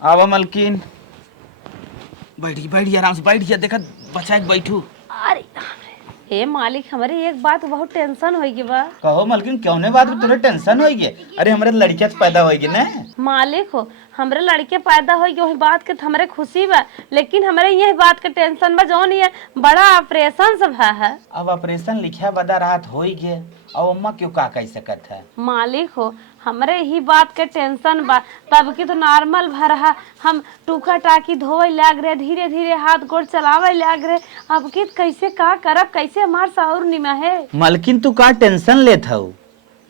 आवा मलकिन। बैठी बैठी आराम से बैठ गया, देखा बचा के बैठू। अरे हे मालिक, हमारे एक बात बहुत टेंशन होगी बा। कहो मलकिन, क्यों बात तुझे टेंशन होगी? अरे हमारे लड़किया तो पैदा होगी ना। मालिक हो, हमरे लड़के पैदा होगी वही बात के हमरे खुशी बा, लेकिन हमारे यही बात के टेंशन बा जौन ये बड़ा ऑपरेशन सब है। अब ऑपरेशन लिखा बदा रात हो ही गए, अब अम्मा क्यों का कह सकत है? मालिक हो, हमरे ही बात के टेंशन बा। तब की तो नॉर्मल भरहा हम टूका टाकी धोवे लाग रहे, धीरे धीरे हाथ गोड़ चलावे लाग रहे। अब की कैसे का करब, कैसे हमार सौर निमा है। मलकिन तू का टेंशन लेत हऊ?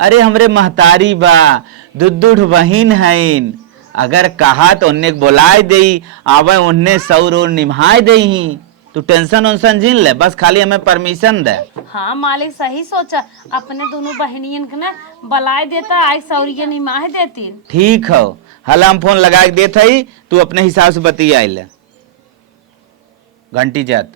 अरे हमरे महतारी बा, दुद्दुठ बहिन हईन, अगर कहा तो उन्ने बोलाए दई, आवे उन्ने सौर और निभाए दई। तू टेंशन उनसन जीन ले, बस खाली हमें परमिशन दे। हाँ मालिक सही सोचा, अपने दोनों बहनियन के ना बलाए देता, आई सौरिया निमाह देती। ठीक हो, हल हम फोन लगा के देत हई, तू अपने हिसाब से बतिया ले। घंटी जात।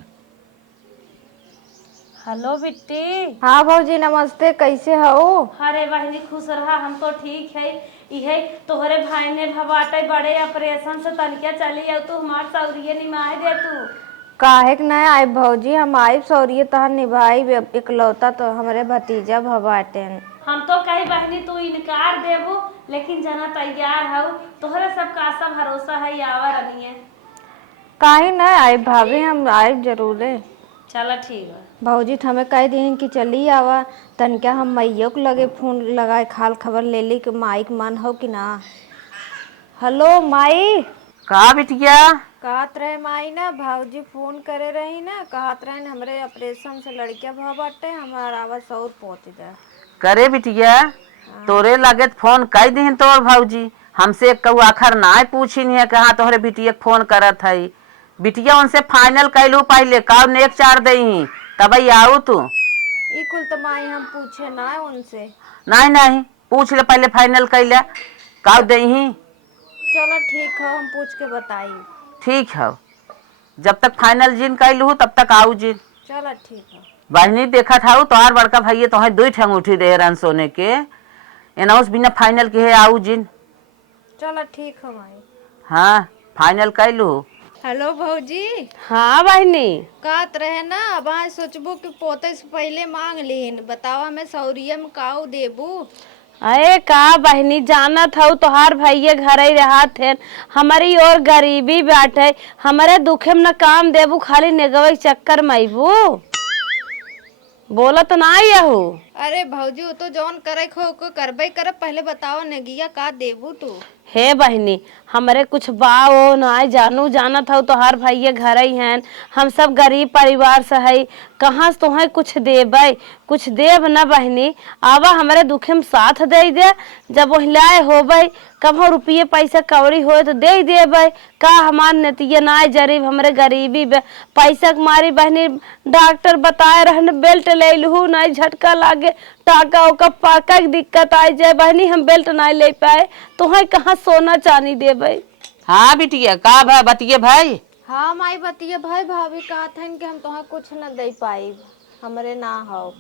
हेलो बिट्टी। हाँ भौजी नमस्ते, कैसे हो? अरे बहनी खुश रहा, हम तो ठीक है। इहे तोहरे भाई ने भवाटे बड़े ऑपरेशन से तनिया चली आउ, तू हमार सौरिये निमाह दे तू। काहे के नहीं आई भौजी, हम आई सौरिये तहर निभाई, इकलौता तो हमारे भतीजा भवाटे। हम तो कही बहनी तू इनकार देबू, लेकिन जना तैयार हो, तोहरे सब का आशा भरोसा है आवर अनिए। काहे नहीं आई भाभी, हम आए जरूर है। चलो ठीक है भौजी, हमें कह दी कि चली आवा, तनिका हम मैयो के लगे फोन लगाए खाल खबर ले ली कि माई के मन हो कि ना। हेलो माई। का बिटिया? कहत रहे माई ना, भाऊजी फोन करे रही ना, कहत रहे हमरे ऑपरेशन से लड़किया भवाटे, हमारा आवाज सौर पहुँच जाए। करे बिटिया, तोरे लगे फोन कर दी तोर भौजी, हमसे कहू आखर ना पूछी नहीं है कि हाँ तोहरे बिटिया फोन करत है। बिटिया उनसे फाइनल कैलू पहले का नेक चार दही, तब आऊ तू। ई कुल तो माई हम पूछे ना उनसे। नहीं नहीं पूछ ले पहले, फाइनल कैले का दही। चलो ठीक है, हम पूछ के बताई। ठीक है, जब तक फाइनल जिन कैलू तब तक आऊ जिन। चलो ठीक है। बहनी देखा था तोहार बड़का भैया तोहे दो ठंग उठी दे रन सोने के, एनाउंस बिना फाइनल के है आऊ जिन। चलो ठीक है माई। हाँ फाइनल कैलू। हेलो भौजी। हाँ बहनी। कहत रहे ना, अब आए सोचबो कि पोते से पहले मांग लीन, बताओ हमें सौरिया में काऊ देबू। अरे का बहनी, जाना था तोहार भैया घर ही रहा थे, हमारी और गरीबी बैठे, हमारे दुखे में न काम देबू, खाली नेगवे चक्कर में आईबू। बोला तो ना यहू। अरे भौजी वो तो जौन करे खो को करबे कर, पहले बताओ नेगिया का देबू तू। हे बहनी, हमारे कुछ बाओ ना जानू, जाना था तोहार भैया घर ही हैं, हम सब गरीब परिवार से है, कहाँ से तुम्हें कुछ देबे, कुछ देब न बहनी। आवा हमारे दुखे में साथ दे दे, जब वहिलाए होबे कभो रुपये पैसा कौड़ी हो तो दे देबे। का हमार नतिया ना जरीब, हमारे गरीबी पैसा के मारी बहनी। डॉक्टर बताए रहन बेल्ट ले लू, ना झटका लागे, टाका उका पाका की दिक्कत आ जाए बहनी, हम बेल्ट ना ले पाए, तुम्हें कहाँ सोना चांदी देबे। हाँ बिटिया का भा बतिये भाई। हाँ माई बतिया भाई, भाभी कहत हन कि हम तुम्हें कुछ न दे पाई, हमरे ना हो।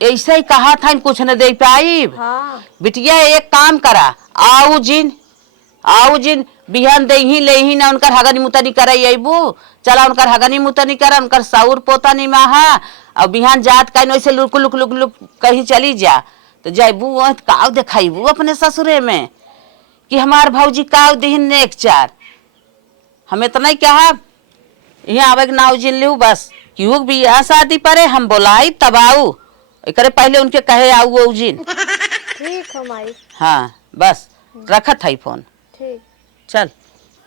ऐसे ही कहा था कुछ न दे पाई। हाँ बिटिया एक काम करा, आऊ जिन बिहान दे ही ले ही ना, उनकर हगनी मुतनी करे अबू, चला उनकर हगनी मुतनी करा, उनकर साउर पोता नहीं माहा, और बिहान जात का वैसे लुक लुक लुक लुक कहीं चली जा तो जैबू काव देखाईबू अपने ससुरे में कि हमार भौजी काव दीन नेक चार। हम इतना ही कहा यहाँ आवे नाव जिन लू, बस क्यों भी यह शादी परे हम बोलाई तब आऊ, करे पहले उनके कहे आऊ जिन। ठीक है माई। हाँ बस रखत है फोन। ठीक। चल।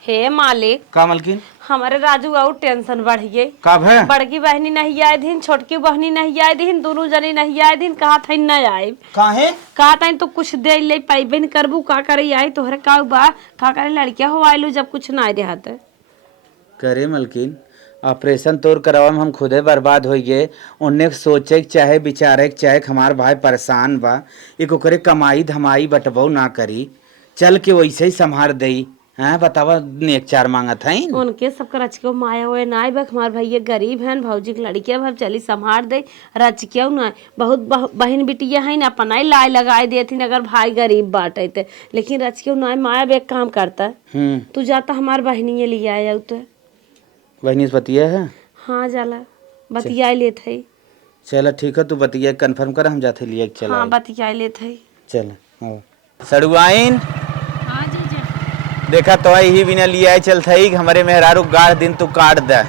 हे मालिक। का मलकिन? हमारे राजू और टेंशन बढ़ गई। कब है? बड़की बहनी नहीं आए दिन, छोटकी बहनी नहीं आए दिन, दोनों जनी नहीं आए दिन, कहा था न आए। काहे? कहा था तो कुछ दे ले पाइबे न करबू, का करे आई तोहरे का बा, का करे लड़किया हो आइलू जब कुछ ना दे हाथ। करे मलकिन, ऑपरेशन तोर करवा में हम खुदे बर्बाद हो गए, उन्हें सोचे चाहे विचारे चाहे हमार भाई परेशान बा, एक ओकरे कमाई धमाई बटबो ना करी, चल के वैसे ही संभार दई। हाँ बतावा नेक चार मांगत है। उनके सब का रच के माया हुए नाय बक हमार भैया गरीब हैं, भौजी की लड़किया भर चली संभार दे रच के ना बहुत बहन बिटिया है ना अपन आई लाई लगाए देती अगर भाई गरीब बाटे थे, लेकिन रच के ना माया बेग काम करता है। तू जाता हमार बहनी लिया आया तो बहनी से बतिया है। हाँ जाला बतिया लेते है। चल ठीक है, तू बतिया कंफर्म कर, हम जाते लिए चल। हाँ बतिया लेते है। चल सड़ुआइन हाँ जीजा। देखा तो ही बिना लिया चल थई हमारे मेहरारू गाढ़ दिन तू काट दे,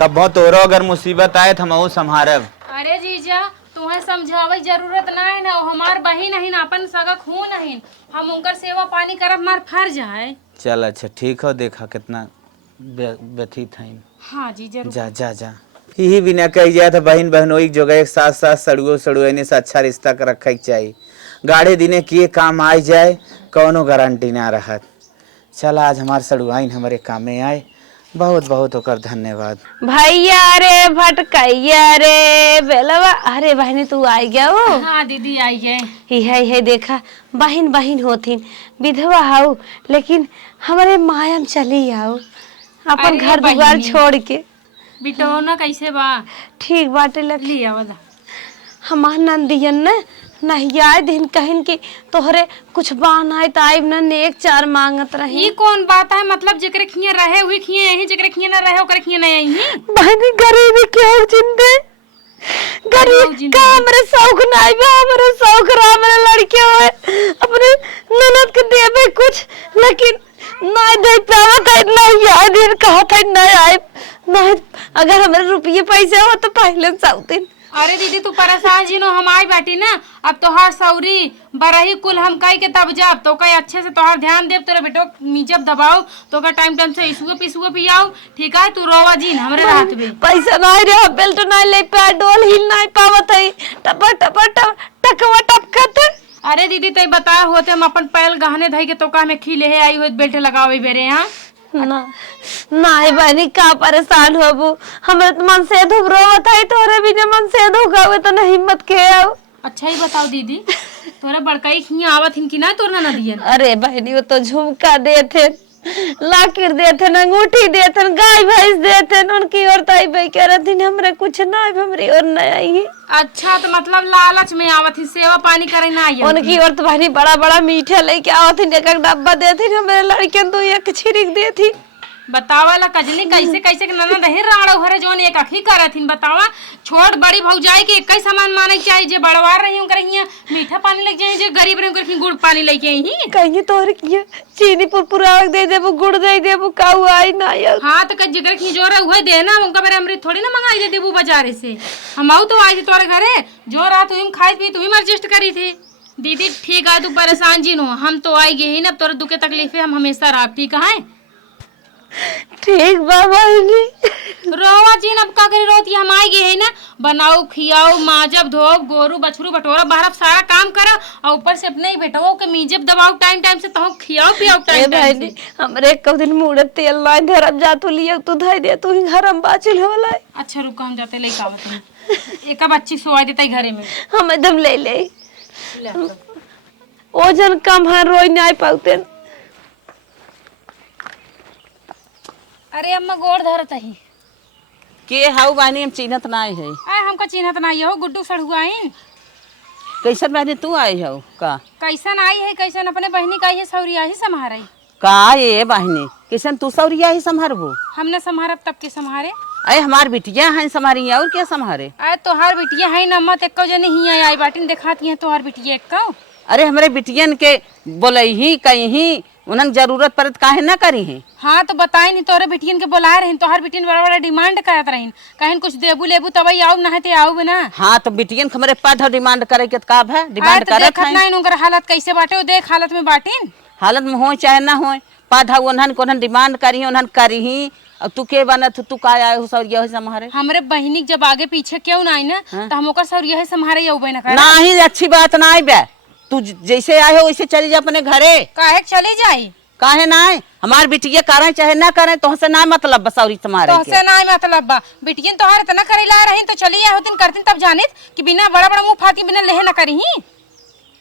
कब तोरो अगर मुसीबत आए तो हम संभारब। अरे जीजा तुम्हें समझावे जरूरत ना है ना, वो हमार बहिन है ना, अपन सगा खून है, हम उनकर सेवा पानी करब हमार फर्ज है। चल अच्छा ठीक है, देखा कितना व्यथित है। हाँ जीजा। जा जा जा ही बिना कही जाए तो बहन बहनोई जोगा एक साथ साथ सड़ुआने से अच्छा रिश्ता कर रखे के चाहिए। गाढ़े दिने किए काम आ जाए कौनो गारंटी ना रहत। चल आज हमारे सड़ुआइन हमारे काम में आए, बहुत बहुत होकर धन्यवाद। भैया रे भटकैया रे बेलवा, अरे बहनी तू आई गया हो। हाँ दीदी आई है। ही देखा बहन बहन होती विधवा हाउ, लेकिन हमारे मायम चली आओ अपन अरे घर दुआर छोड़ के। बिटोना कैसे बा? ठीक बाटे लगी लिया वाला हमार नंदियन ने नहीं आए दिन कहन की तोहरे कुछ बान आए तो आइब न नेक चार मांगत रही। ये कौन बात है? मतलब जेकरे खिए रहे हुई खिए यही, जेकरे खिए ना रहे ओकरे खिए नहीं यही। बहनी गरीबी क्यों जिंदे गरीब का हमरे शौक नहीं बा, हमरे शौक रहा मेरे लड़के हुए अपने ननद के देबे कुछ, लेकिन नहीं दे पावा था। नहीं आए दिन कहा था नहीं आए नहीं, अगर हमारे रुपये पैसे हो तो पहले साउतिन। अरे दीदी तू परेशान जी नो, हम आई बैठी ना, अब तोहार सौरी बरही कुल हम कई के तब जाब तो कई अच्छे से तोहार ध्यान देव, तेरा बेटो मीजब दबाओ तो का टाइम टाइम से इसुए पियाओ, ठीक है? तू रोवा जी हमरे रात में पैसा नहीं रे, बेल्ट नहीं ले पा, डोल हिल नहीं पावत है, टपा टपा टकवा टपकत। अरे दीदी तई बता होते हम अपन पैल गहने धई के तो का में खिले है आई हुए बेल्ट लगावे बेरे यहाँ ना नहीं बहनी का परेशान होबू, हमरे तो मन से धुबरोवत है, तोरे बिना मन से धुकावे तो नहीं हिम्मत के आओ। अच्छा ही बताओ दीदी, तोरा बड़काई खिया आवत हिन कि ना तोरना ना दियन? अरे बहनी वो तो झुमका देथे, लाकिर देथे, अंगूठी देथे, गाय भैंस देथे, उनकी और ताई भाई कह रहे थे हमरे कुछ ना हमरी और नहीं आई। अच्छा तो मतलब लालच में आवत ही, सेवा पानी करे ना आई? उनकी और तो बहनी बड़ा बड़ा मीठा लेके आवत ही, एक डब्बा देती हमरे लड़के तो एक छिड़क देती। बतावाला कजली कैसे कैसे नना रहे राड़ो हरे जोन एक अखी करथिन। बतावा छोट बड़ी भौजाई के एक ही सामान माने चाहिए, जे बड़वार रही हूं करहिया मीठा पानी लग जाए, जे गरीब रही करही गुड़ पानी लेके आई कहीं तोहर किया चीनी पुरपुरा दे देबो, गुड़ दे देबो, काऊ आई ना आयो। हाँ तो जिगर की जोर उहे देना, उनका मेरे अमृत थोड़ी ना मंगाई दे देबू बाजारे से। हम आऊ तो आई थी तोरे घरे, जो रात तुम खाई पी तुम एडजस्ट करी थी। दीदी ठीक है, तू परेशान जी नो, हम तो आई गए ही ना, तोरे दुखे तकलीफे हम हमेशा रहा, ठीक है? ठीक बाबा रोवा जी अब का करे रोती, हम आई गए है ना, बनाओ खियाओ माजब धोब गोरू बछरू बटोरा बाहर सारा काम करो, और ऊपर से अपने ही बेटो के मीजब दबाओ टाइम टाइम से, तो खियाओ पियाओ टाइम टाइम से। हमरे एक दिन मुड़े तेल ना धरब जा तू लियो तू धई दे तू घर हम बाचिल होला। अच्छा रुको हम जाते लेके आवत हूं, एक बच्ची सोवाई देता घरे में, हम एकदम ले ले ओजन कम है, रोई नहीं पाउते। अरे अम्मा गोड़ धरत ही के हाउ बानी हम चिन्हत नाई है। आए हमका चिन्हत नहीं हो, गुड्डू सड़ुआ आई कैसन बानी तू आई हो का? कैसन आई है, कैसन अपने बहनी का ही सौरिया ही संभारे का ये बहनी कैसन तू सौरिया ही संभारबो? हमने संभारब तब के संभारे। अरे हमार बिटिया है संभारी और क्या संभारे? आए तोहार बिटिया है न मत एक जने ही आई बाटिन दिखाती है तोहार बिटिया एक। अरे हमारे बिटियन के बोलई ही कहीं उन्हन जरूरत पड़त काहे ना करी है। हाँ तो बताए नहीं, तोरे बिटियन के बोलाए रही, तोहर बिटियन बड़ा बड़ा डिमांड करत रही, कहीं कुछ देबू लेबू तब आओ नहते आओ बिना। हाँ तो बिटियन के हमारे पास डिमांड करे के का है, डिमांड करत है नहीं उनकर हालत कैसे बाटे, देख हालत में बाटिन, हालत में हो चाहे ना हो पाधा उन्हन को डिमांड करी उन्हन करी ही। अब तू के बना तू का आए हो सौरिया है सम्हारे? हमरे बहिनी जब आगे पीछे क्यों ना आई ना तो हम ओकर सौरिया है सम्हारे आऊ ना कर। नहीं अच्छी बात ना आई बे, तू जैसे आए हो वैसे चली जा अपने घरे। काहे चली जाई? काहे ना हमार बिटिया करे चाहे ना करे तोहसे ना मतलब बसौरी तुम्हारे तोहसे ना मतलब बा, बिटियन तोहार इतना करे ला रही तो चली जाए होतिन करतिन, तब जानित कि बिना बड़ा बड़ा मुंह फाती बिना लेहे ना करी।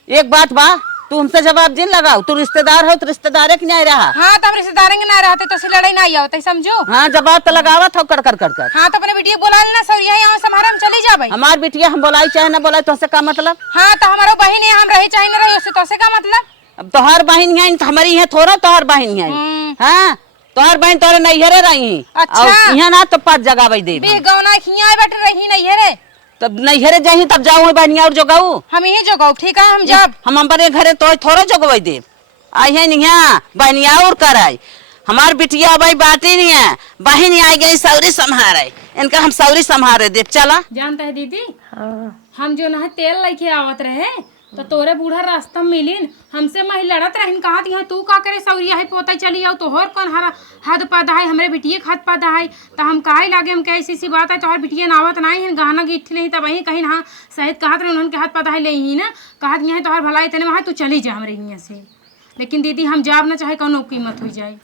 एक बात बा तू हमसे जवाब जिन लगाओ, तू रिश्तेदार हो तो रिश्तेदार की नहीं रहा। हाँ तो हम रिश्तेदार के ना रहते तो लड़ाई ना आई होता समझो। हाँ जवाब तो लगावा था कर कर कर कर। हाँ तो अपने बिटिया बोला लेना सौरिया यहाँ समारे हम चली जाबे। हमार बिटिया हम बोलाई चाहे ना बोलाई तो का मतलब। हाँ तो हमारो बहन है हम रहे चाहे ना रहे उससे तो का मतलब। अब तोहार बहन है तो हमारी है थोड़ा तोहार बहन है। हाँ तोहार बहन तोरे नैहरे रही। अच्छा। यहाँ ना तो 5 जगह दे गौना खिया बैठ रही नहीं है तब नैहरे जाही तब जाऊँ बहनिया और जोगाऊ हम यही जोगाऊ। ठीक है हम जब हम हमारे घरे तो थोड़ा जोगवाई दे आई है नहीं बहनिया और कर आई हमार बिटिया भाई बाटी नहीं है बहन आई गई सौरी संभारे इनका हम सौरी संभारे दे चला। जानता है दीदी हम जो ना तेल लेके आवत रहे तो तोरे बूढ़ा रास्ता में मिलीन हमसे मैं लड़त रहीन कहा थी तू का करे सौरिया है पोता चली आओ तो होर कौन हरा हद पादा है हमरे बिटिया खत पादा है तो हम काहे लागे हम कैसी सी बात है तोहर बिटिया नावत नहीं है गहना गिट्ठ नहीं तब वहीं कहीं हाँ सहित कहत रहे उन्होंने हाथ पादा है ले ही ना कहत यहाँ तोहर भलाई तने वहाँ तू चली जा हमरे यहाँ से। लेकिन दीदी हम जाब ना चाहे कौनो कीमत हो जाए।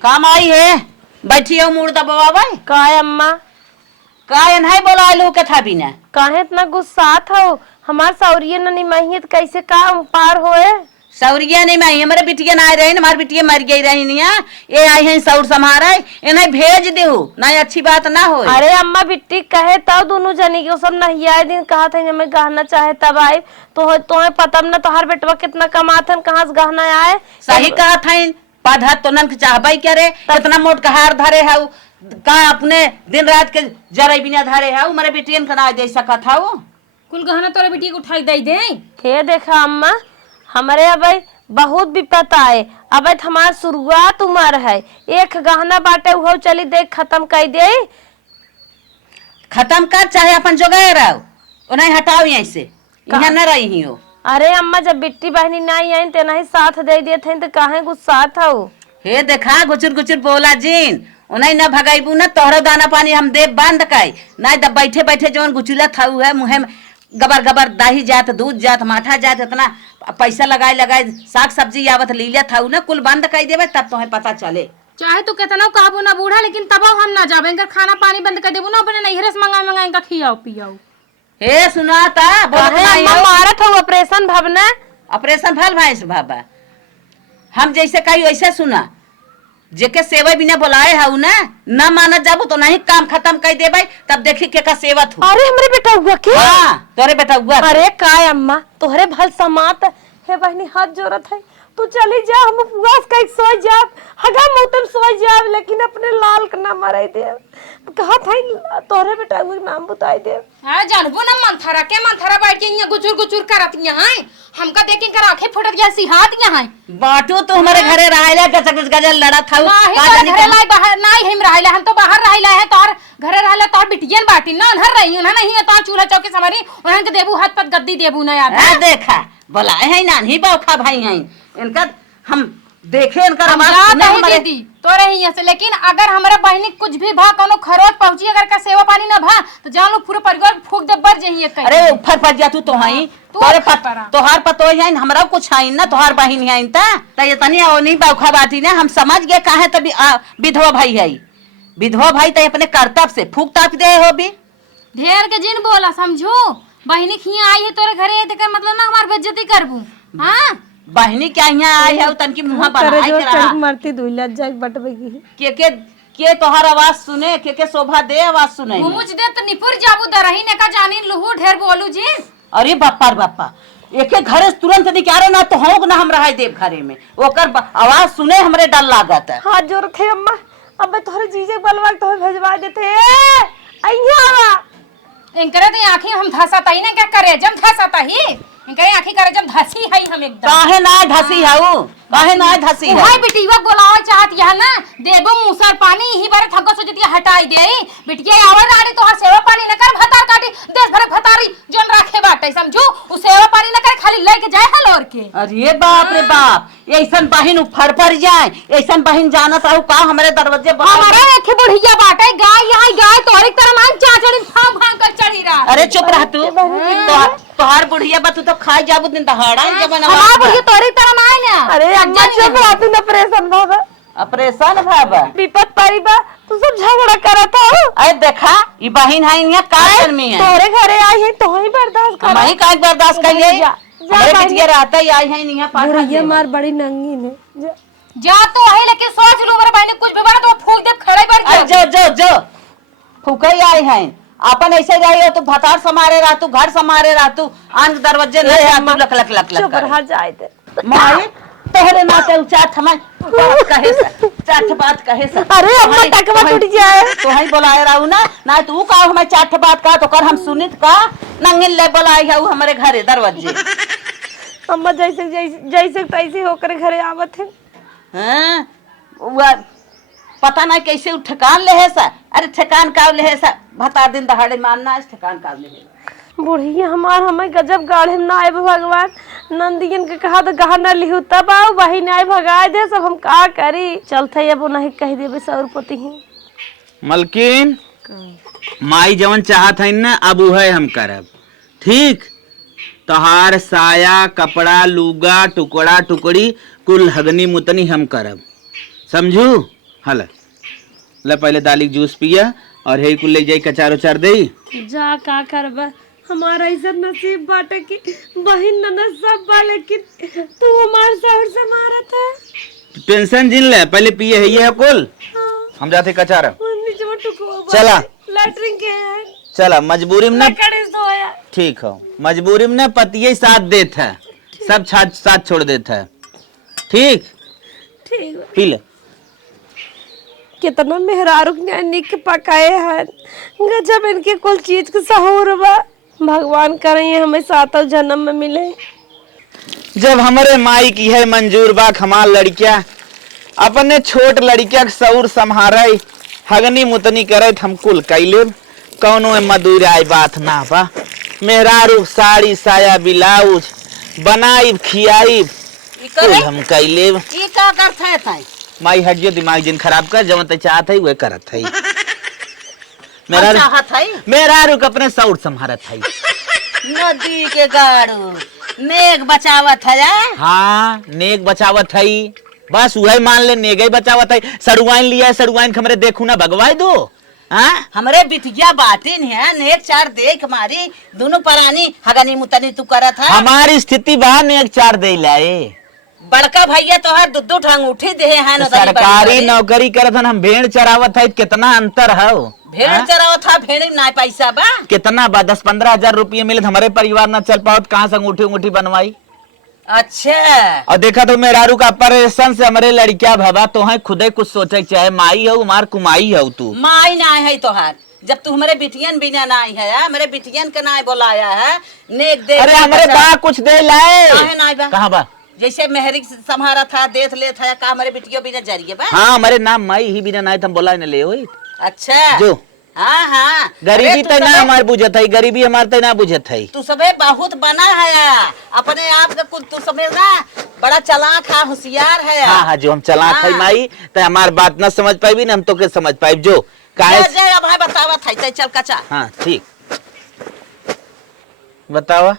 काम आई है बैठी हो मुड़ दबावा भाई काहे अम्मा का नहीं बोला लू के था बिना काहे इतना गुस्सा था हमार सौरिये न निमहियत कैसे काम पार होए। सौरिया नहीं मैं हमारे बिटिया ना रही हमारी बिटिया मर गई रही नहीं ये आई है सौर समारे इन्हें भेज दे नहीं अच्छी बात ना हो। अरे अम्मा बिट्टी कहे तब दोनों जनी के सब नहीं आए दिन कहा था हमें गहना चाहे तब आए तो तुम्हें पता न तो हर बेटवा कितना कमाथन कहाँ से गहना आए। सही कहा था पधा तो नन चाहबा करे इतना मोट कहार धरे है का अपने दिन रात के जरे बिना धरे है मेरे बिटियन का ना दे सका था वो कुल गहना तोरे बिटिया को उठाई दे दे। हे देखा अम्मा हमारे अब बहुत विपत आए अब हमार शुरुआत उम्र है एक गहना बाटे वो चली देख खत्म कर दे खत्म कर चाहे अपन जोगाए रहो उन्हें हटाओ यहीं से यहाँ न रही हो। अरे अम्मा जब बिट्टी बहनी नहीं आई तेना ही साथ दे दिए थे तो काहे गुस्सा था हे देखा गुचुर गुचुर बोला जीन उन्हें न भगाईबू न तोहरा दाना पानी हम देव बांध काई ना दब बैठे बैठे जौन गुचुला था है मुहे गबर गबर दाही जात दूध जात माठा जात इतना पैसा लगाए लगाए साग सब्जी आवत लीला था ना कुल बंद कर देवे तब तुम्हें पता चले। चाहे तू कितना काबू ना बूढ़ा लेकिन तब हम ना जाबे खाना पानी बंद कर देबू ना अपने नैहरे से मंगा मंगा इनका खियाओ पियाओ। हे सुना था मारत हो ऑपरेशन भवना ऑपरेशन भल भाई बाबा हम जैसे कही वैसे सुना जेके सेवा बिना बुलाए है ना मानत जाबो तो नहीं काम खत्म कर देबे तब देखी के का सेवा थू। अरे हमरे बेटा हुआ के हां तोरे बेटा हुआ अरे काय अम्मा तोहरे भल समात हे बहनी हाथ जोरत है तू चली जा हम उपवास कर सो जा हगा मोतम सो जा लेकिन अपने लाल का ना मराई दे कहा था तोहरे बेटा हुआ नाम बताई दे। हां जानबो ना मंथरा बैठ के यहां गुचुर गुचुर करत यहां हमका देख के आंखें फटत गया सिहात यहां बाटू तो हमारे घरे रहला गजल गजल लड़ा था का जानी घरे लाई बाहर नहीं हम रहला हम तो बाहर रहला है तोर घरे रहला तोर बिटियन बाटी ना उधर रही उन्हें नहीं है तो चूल्हा चौकी समारी उन्हें के देबू हाथ पत गद्दी देबू ना यार। हां देखा बुलाए है नानी बाउखा भाई हैं इनका हम देखे इनका हमारे दीदी तो रही है से लेकिन अगर हमारे बहनी कुछ भी भा कोनो खरोच पहुंची अगर का सेवा पानी ना भा तो जान लो पूरे परिवार फूक दे बर जही है। अरे ऊपर पड़ जा तू तो हई तोरे तोहार पतो है हमरा कुछ है ना तोहार बहन है त ये तनी ओनी बाउखा बाटी ना हम समझ गए काहे तब विधवा भाई है विधवा भाई त अपने कर्तव्य से फूक ताप दे हो भी ढेर के जिन बोला समझो बहनी खिया आई है तोरे घरे देकर मतलब ना हमार बेइज्जती करबू। हां बहनी क्या यहाँ आई है तन की मुंह बनाई के रहा मरती दुइला जाग बटबेगी के तोहर आवाज सुने के शोभा दे आवाज सुने मुझ दे तो निपुर जाबू दरही ने का जानी लहू ढेर बोलू जी। अरे बापा एक घरे तुरंत निकारे ना तो हो ना हम रहे देव घरे में ओकर आवाज सुने हमरे डर लागत है। हाथ जोर थे अम्मा अब तोहरे जीजे बलवा तो भेजवा देते अइया इनकरे तो आंखें हम धसाता ही ना क्या करे जम धसाता ही इनकरे आंखें करे जम धसी है हम एकदम काहे ना धसी हाउ काहे ना धसी है भाई बिटिया बोलाओ चाहत यह ना देबो मुसर पानी ही बारे थको सोचती हटाई दे बिटिया आवर रानी तो सेवा पानी न कर भतार काटी देश भर भतारी जन रखे बाटे समझो उ सेवा पानी न कर खाली लेके जाए हलोर के। अरे बाप रे बाप ऐसन बहिन उफर पर जाए ऐसन बहिन जानत रहू का हमरे दरवाजे पर हमारे एक बुढ़िया बाटे गाय यहां गाय तोरी तरह मान चाचड़ी भाग भाग कर चढ़ी रहा। अरे चुप रह तू तोहार बुढ़िया बा तू तो खाई जाबू दिन दहाड़ा जब हमार बुढ़िया तोरी तरह मान ना। अरे अम्मा चुप रह तू न परेशान बाबा ऑपरेशन भाबा विपत परी बा तू सब झगड़ा करत हो। अरे देखा ई बहिन है इनया का में है तोरे घरे आई है तो ही बर्दाश्त कर हम ही का बर्दाश्त कर ले हमारे बिटिया रहता ही आई है नहीं पाठा बुढ़िया मार बड़ी नंगी ने जा तो वही, लेकिन सोच लू मेरे बहन कुछ भी बना तो फूक दे खड़े पर अरे जो जो जो फुकई आई हैं अपन ऐसे रही हो तू भतार समारे रह तू घर समारे रह तू आंख दरवाजे ले आ तू लक लक लक चुप लक रह जाए दे माई तोहरे नाते चाट हमें बात कहे सा चाट बात कहे सा अरे अम्मा टकवा टूट जाए तो ही बोलाए रहू ना तू का हमें चाट बात का तो कर हम सुनित का नंगिल ले बोलाई है हमारे घरे दरवाजे अम्मा जैसे जैसे तैसे होकर घरे आवत है। हैं वो पता नहीं कैसे उ ठेकान ले है सा अरे ठेकान का ले है सा भता दिन दहाड़े मानना है ठेकान का ले है बुढ़िया हमार हमें गजब गाढ़े ना आए भगवान नंदियन के कहा तो कहा न लिहू तब आओ वही ना भगाए दे सब हम का करी चलते अब नहीं कह देबे सौरपति ही मलकिन माई जवन चाहत है ना अब वह हम करब ठीक। तहार साया कपड़ा लुगा टुकड़ा टुकड़ी कुल हगनी मुतनी हम करब समझू। हल ले पहले दाली जूस पिया और हे कुल ले जाई कचार उचार दे जा का करबा हमारा ऐसा नसीब बाटे कि बहिन ननद सब बा लेकिन तू हमार सौर से मारत है। टेंशन जिन ले पहले पिए है ये कुल हम जाते कचार चला लैटरिन के है चला मजबूरी में ना कड़े सोया ठीक हो मजबूरी में ना पतिये साथ देत है सब साथ छोड़ देता है ठीक ठीक पी ले कितना मेहरारू ने निक पकाए हैं गजब इनके कुल चीज के सहूर बा भगवान करे हमें सातों जन्म में मिले। जब हमारे माई की है मंजूर बा हमार लड़किया अपने छोट लड़किया के सौर संहारे हगनी मुतनी करे हम कुल कैले कौनो मधुर आई बात ना बा मेहरारू साड़ी साया ब्लाउज बनाई खियाई कुल हम कैले ई का करत है ताई माई हटियो दिमाग जिन खराब कर जवन ते चाहत है वे करत है चाहत है मेहरारू के अपने सौर संहारत है नदी के गाड़ू नेक बचावत है हाँ नेक बचावत है बस वही मान ले नेगे बचावत है सड़ुआइन लिया सड़ुआइन हमरे देखू ना भगवाई दो हाँ हमरे बिटिया बातिन है नेक चार देख मारी दोनों परानी हगनी मुतनी तू करत है हमारी स्थिति बा नेक चार दे लाए बड़का भैया तो हर दुद्दू ठांग उठी दे है न सरकारी नौकरी करत हन हम भेड़ चरावत है कितना अंतर है भेड़ चरावत था भेड़ ना पैसा बा कितना बा 10-15 हजार रुपये मिले हमारे परिवार न चल पाओ कहाँ से अंगूठी अंगूठी बनवाई। अच्छा और देखा तो मेहरारू का परेशान से हमारे लड़किया भवा तो है खुदे कुछ सोचे चाहे माई हो मार कुमाई हो तू माई ना है तोहार जब तू हमारे बिटियन बिना ना आई है हमारे बिटियन के ना बोलाया है नेक दे अरे हमारे बा कुछ दे लाए कहाँ बा जैसे मेहरी संभारा था देख ले था का हमारे बिटियों बिना जरिए बा हाँ हमारे नाम माई ही बिना ना हम बोला न ले हो अच्छा जो हाँ हाँ गरीबी तो ना हमारे बुझत है गरीबी हमारे तो ना बुझत है तू सबे बहुत बना है अपने आप का कुछ तू सबे ना बड़ा चालाक है होशियार है हाँ हाँ जो हम चालाक है माई तो हमारी बात न समझ पाई ना हम तो के समझ पाई जो काहे अब है बतावा था चल कचा हाँ ठीक बतावा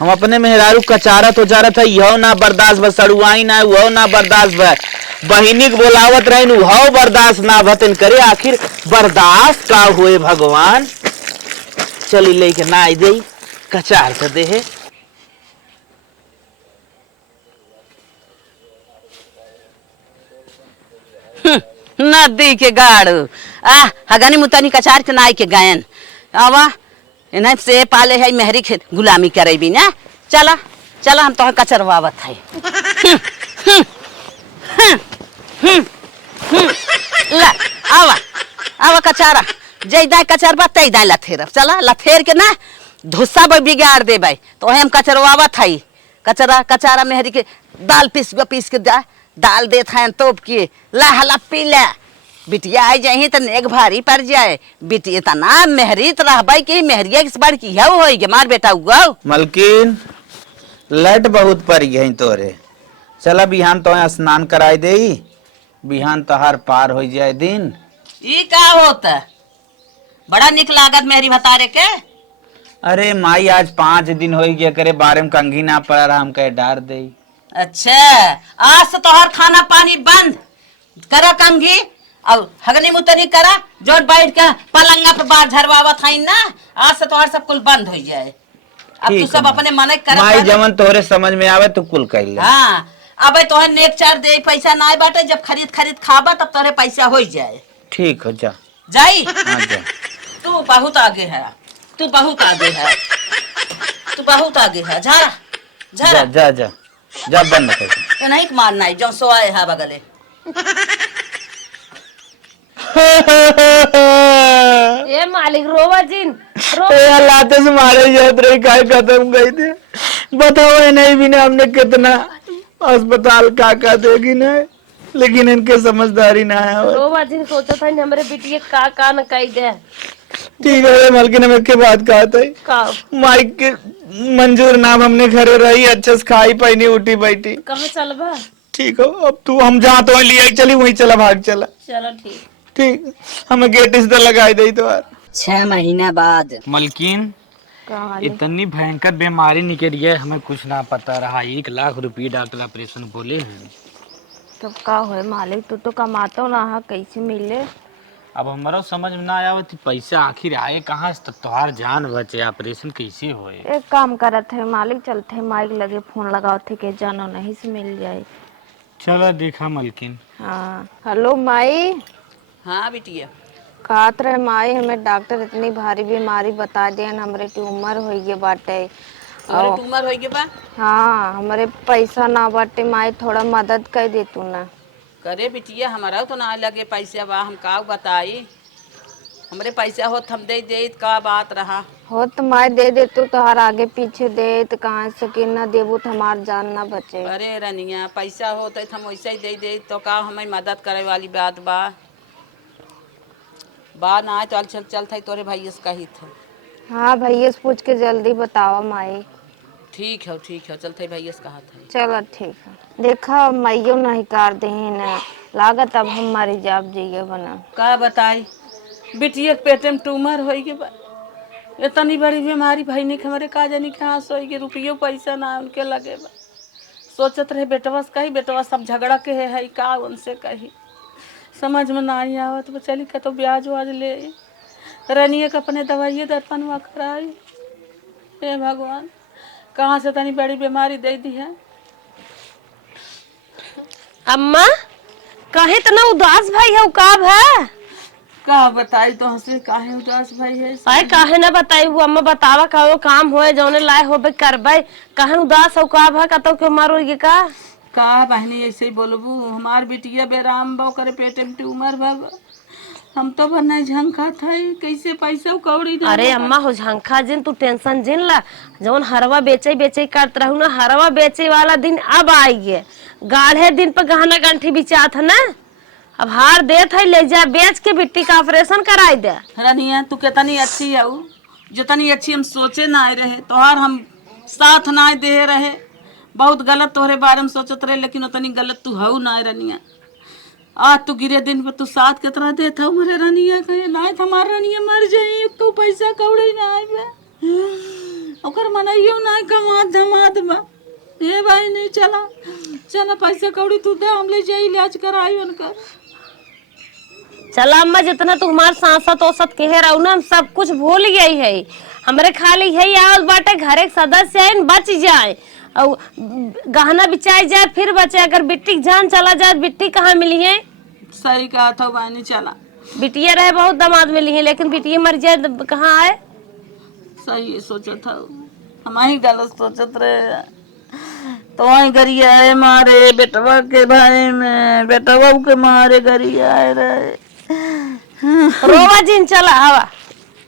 हम अपने मेहरारू कचारत हो जारत है यहो ना बर्दाश्त बस सड़ुआई ना वो ना बर्दाश्त ब बहिनी के बोलावत रही वो बर्दाश्त ना भतन करे आखिर बर्दाश्त का हुए भगवान चली लेके ना आई दे कचार से दे है नदी के गाड़ू हगानी मुतानी कचार के नाई के गायन आवा इन्हें से पाले है मेहरी खेत गुलामी करे भी ना चला चला हम तो कचरवावत है ला आवा आवा कचारा जय दाय कचरबा तय दाय लथेर चला लथेर के ना धुस्सा बे बिगाड़ दे भाई तो हम कचरवावत है कचरा कचारा मेहरी के दाल पीस के दाल देत है तोप के ला हला पी ले बिटिया आई जाही तो नेक भारी पड़ जाए बिटिया तना मेहरीत रहबाई की मेहरिया किस बार की है होई के मार बेटा उगा मलकिन लट बहुत पड़ गई तोरे चला बिहान तो स्नान कराई दे बिहान तहार पार हो जाए दिन ई का होता बड़ा निक लागत मेहरी भतारे के अरे माई आज 5 दिन हो गया करे बारे में कंघी ना पड़ा रहा हम कहे डार दे अच्छा आज से तोहर खाना पानी बंद करा कंघी और हगनी मुतनी करा जो बैठ के पलंगा पे बाहर झरवावत है ना आज से तोहर सब कुल बंद हो जाए अब तू ठीक सब है, अपने मन कर माई जमन तोहरे समझ में आवे तू कुल कर ले। हाँ अब तोहर नेक चार दे पैसा ना बाटे, जब खरीद खरीद खाबा तब तोहरे पैसा हो जाए। ठीक है, जा जाई हाँ जा। तू बहुत आगे है, तू बहुत आगे है, तू बहुत आगे है। जा जा जा जा जा जा बंद कर। ये नहीं मारना है जो सो आए है बगले। ए मालिक रोवा जिन रो। लाते से मारे जात रही काय खत्म गई थे। बताओ ये नहीं भी ना हमने कितना अस्पताल का देगी ना, लेकिन इनके समझदारी ना है। रोवा जिन सोचा था हमरे बिटिया का न कही दे। ठीक है मलकिन, हम के बात कहा था का माइक के मंजूर नाम हमने घरे रही, अच्छे से खाई पाई उठी बैठी। कहाँ चलबा? ठीक हो, अब तू हम जहाँ तो लिया चली वहीं चला, भाग चला। चलो ठीक। ठीक, हमें गेट इस तरह लगाई दे तो 6 महीना बाद। मलकिन इतनी भयंकर बीमारी निकली है, हमें कुछ ना पता रहा। 1 लाख रुपये डॉक्टर ऑपरेशन बोले हैं। तो का होए मालिक, तू तो कमातो ना हा, कैसे मिले? अब हमारा समझ में ना आया पैसा आखिर आए कहाँ से, तोहार जान बचे, ऑपरेशन कैसे होए। एक काम करत है मालिक, चलते माइक लगे फोन लगाओ थे के जानो नहीं से मिल जाए। चलो देखा मलकिन। हाँ हेलो माई। हाँ बिटिया कहत रहे माई हमें डॉक्टर इतनी भारी बीमारी बता दियन, हमरे ट्यूमर हो गए बाटे। और ट्यूमर हो गया बा? हाँ हमरे पैसा ना बाटे माई, थोड़ा मदद कर दे तू ना। करे बिटिया हमारा तो ना लगे पैसा बा, हम का बताई। हमरे पैसा होत हम दे दे, का बात रहा हो तो माई दे दे तू, तोहार आगे पीछे दे तो कहाँ से कि ना देबू तो हमार जान ना बचे। अरे रनिया पैसा होता है हम वैसे ही दे दे, तो का हमें मदद करे वाली बात बा। बा ना चल चल चल था तोरे भाई का ही था। हाँ भैया से पूछ के जल्दी बतावा माई। ठीक है चलते भैया से कहा था। चलो ठीक है। देखा मैयो नहीं कर दे न, लागत अब हम मरी जाब जाइए बना। का बताई बिटिया के पेटे में ट्यूमर हो गया बा, इतनी बड़ी बीमारी भाई नहीं हमारे का जानी कहाँ से होगी, रुपये पैसा ना उनके लगे बा। सोचत रहे बेटवा से कही, बेटवा सब झगड़ा के है का उनसे कही, समझ में ना ही आवत। तो चली का तो ब्याज वाज ले रनिए के अपने दवाइये दर्पणवा कराई। हे भगवान कहाँ से तनी बड़ी बीमारी दे दी है। अम्मा कहे इतना उदास भाई है उकाब है? का बताई तो हंसे काहे उदास भाई है। अरे काहे ना बताई वो अम्मा, बतावा का काम होए जौने लाए होबे करबे, काहे उदास है उकाब है? कतो क्यों मारोगे का बहनी ऐसे ही बोलबू, हमार बिटिया बेराम बा करे पेटे में ट्यूमर बा, हम तो बना झंखा था कैसे पैसा कौड़ी। अरे अम्मा हो झंखा जिन, तू टेंशन जिन ला, जौन हरवा बेचे करत रहू ना, हरवा बेचे वाला दिन अब आइए। गाढ़े दिन पर गहना गंठी बिचात है ना, अब हार देत है, ले जा बेच के बिट्टी का ऑपरेशन कराई दे। रनिया तू कितनी अच्छी है, जितनी अच्छी हम सोचे ना आए रहे, तोहार हम साथ ना दे रहे, बहुत गलत तोहरे बारे में सोचत रहे, लेकिन उतनी गलत तू हऊ ना रनिया। आज तू गिरे दिन पे तू साथ कितना देता हूँ मेरे रनिया कहे लायत हमार रनिया मर जाई, तो पैसा कौड़ी ना आए बे, ओकर मनाइयो ना कमात धमात बा। ए भाई नहीं चला पैसा कौड़ी तू दे, हम ले जाई इलाज कराई उनकर। चला अम्मा जितना तू हमार सांसत औसत कहे रहू ना, हम सब कुछ भूल गई है। हमरे खाली यही आवत बाटे घरे सदस्य है बच जाए और गहना बिचाई जाए फिर बचे, अगर बिट्टी जान चला जाए बिट्टी कहाँ मिली है? सही कहा था बानी, चला बिटिया रहे बहुत दामाद मिली है, लेकिन बिटिया मर जाए कहाँ आए? सही सोचा था, हम ही गलत सोचत रहे। तो वही गरिया है मारे बेटवा के भाई में, बेटवा के मारे गरिया है रहे। रोवा जिन चला हवा